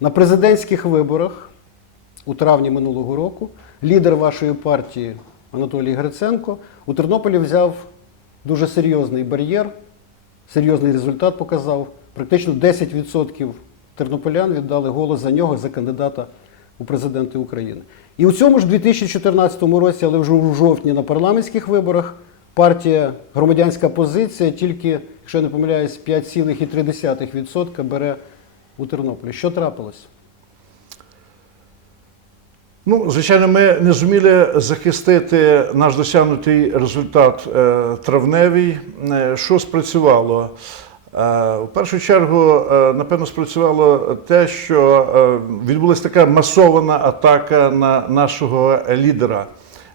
На президентських виборах у травні минулого року лідер вашої партії Анатолій Гриценко у Тернополі взяв дуже серйозний бар'єр, серйозний результат показав. Практично 10% тернополян віддали голос за нього, за кандидата у президенти України. І у цьому ж 2014 році, але вже у жовтні на парламентських виборах, партія громадянська позиція тільки, якщо я не помиляюсь, 5,3% бере у Тернополі. Що трапилось? Ну, звичайно, ми не зуміли захистити наш досягнутий результат е, травневий. Е, Що спрацювало? Е, В першу чергу, е, напевно, спрацювало те, що е, відбулася така масована атака на нашого лідера.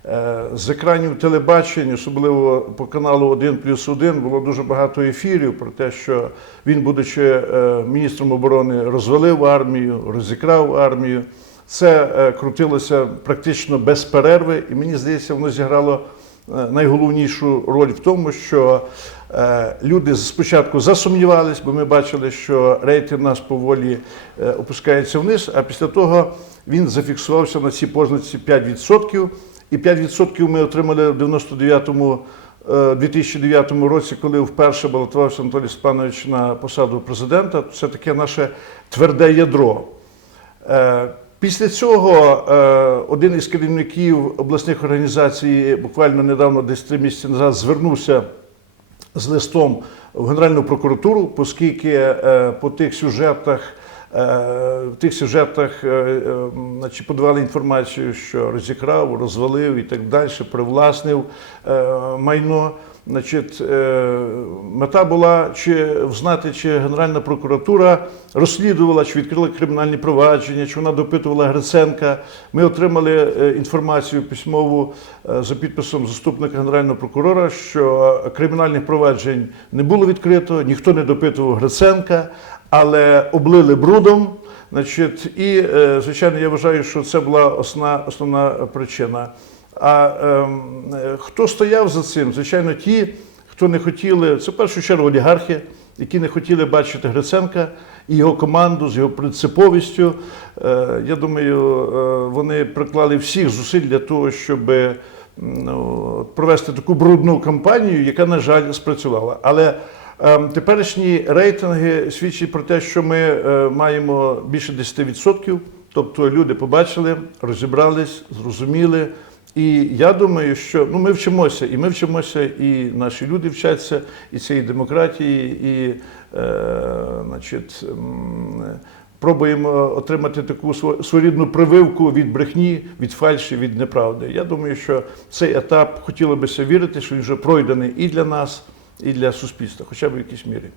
Е, З екранів телебачення, особливо по каналу 1 плюс 1, було дуже багато ефірів про те, що він, будучи е, міністром оборони, розвалив армію, розікрав армію. Це е, крутилося практично без перерви, і мені здається, воно зіграло найголовнішу роль в тому, що люди спочатку засумнівались, бо ми бачили, що рейтинг нас поволі опускається вниз, а після того він зафіксувався на цій позначці 5%. І 5% ми отримали в 99-му е, 2009 році, коли вперше балотувався Анатолій Степанович на посаду президента. Це таке наше тверде ядро. Е, Після цього е, один із керівників обласних організацій буквально недавно, десь три місяці назад, звернувся з листом в Генеральну прокуратуру, оскільки е, по тих сюжетах. Е, В тих сюжетах е, е, значить, подавали інформацію, що розікрав, розвалив і так далі, привласнив майно. Значить, е, мета була чи взнати, чи Генеральна прокуратура розслідувала, чи відкрила кримінальні провадження, чи вона допитувала Гриценка. Ми отримали е, інформацію письмову е, за підписом заступника Генерального прокурора, що кримінальних проваджень не було відкрито, ніхто не допитував Гриценка, але облили брудом. Значить, і, звичайно, я вважаю, що це була основна, основна причина. А е, хто стояв за цим? Звичайно, ті, хто не хотіли, це в першу чергу олігархи, які не хотіли бачити Гриценка і його команду з його принциповістю. Е, я думаю, е, вони приклали всіх зусиль для того, щоб ну, провести таку брудну кампанію, яка, на жаль, спрацювала. Але ем, теперішні рейтинги свідчать про те, що ми е, маємо більше 10%. Тобто люди побачили, розібрались, зрозуміли. І я думаю, що ну, ми вчимося, і ми вчимося, і наші люди вчаться, і цієї демократії, і е, значить, пробуємо отримати таку своєрідну прививку від брехні, від фальші, від неправди. Я думаю, що цей етап хотіло бися вірити, що він вже пройдений і для нас, і для суспільства, хоча б в якійсь мірі.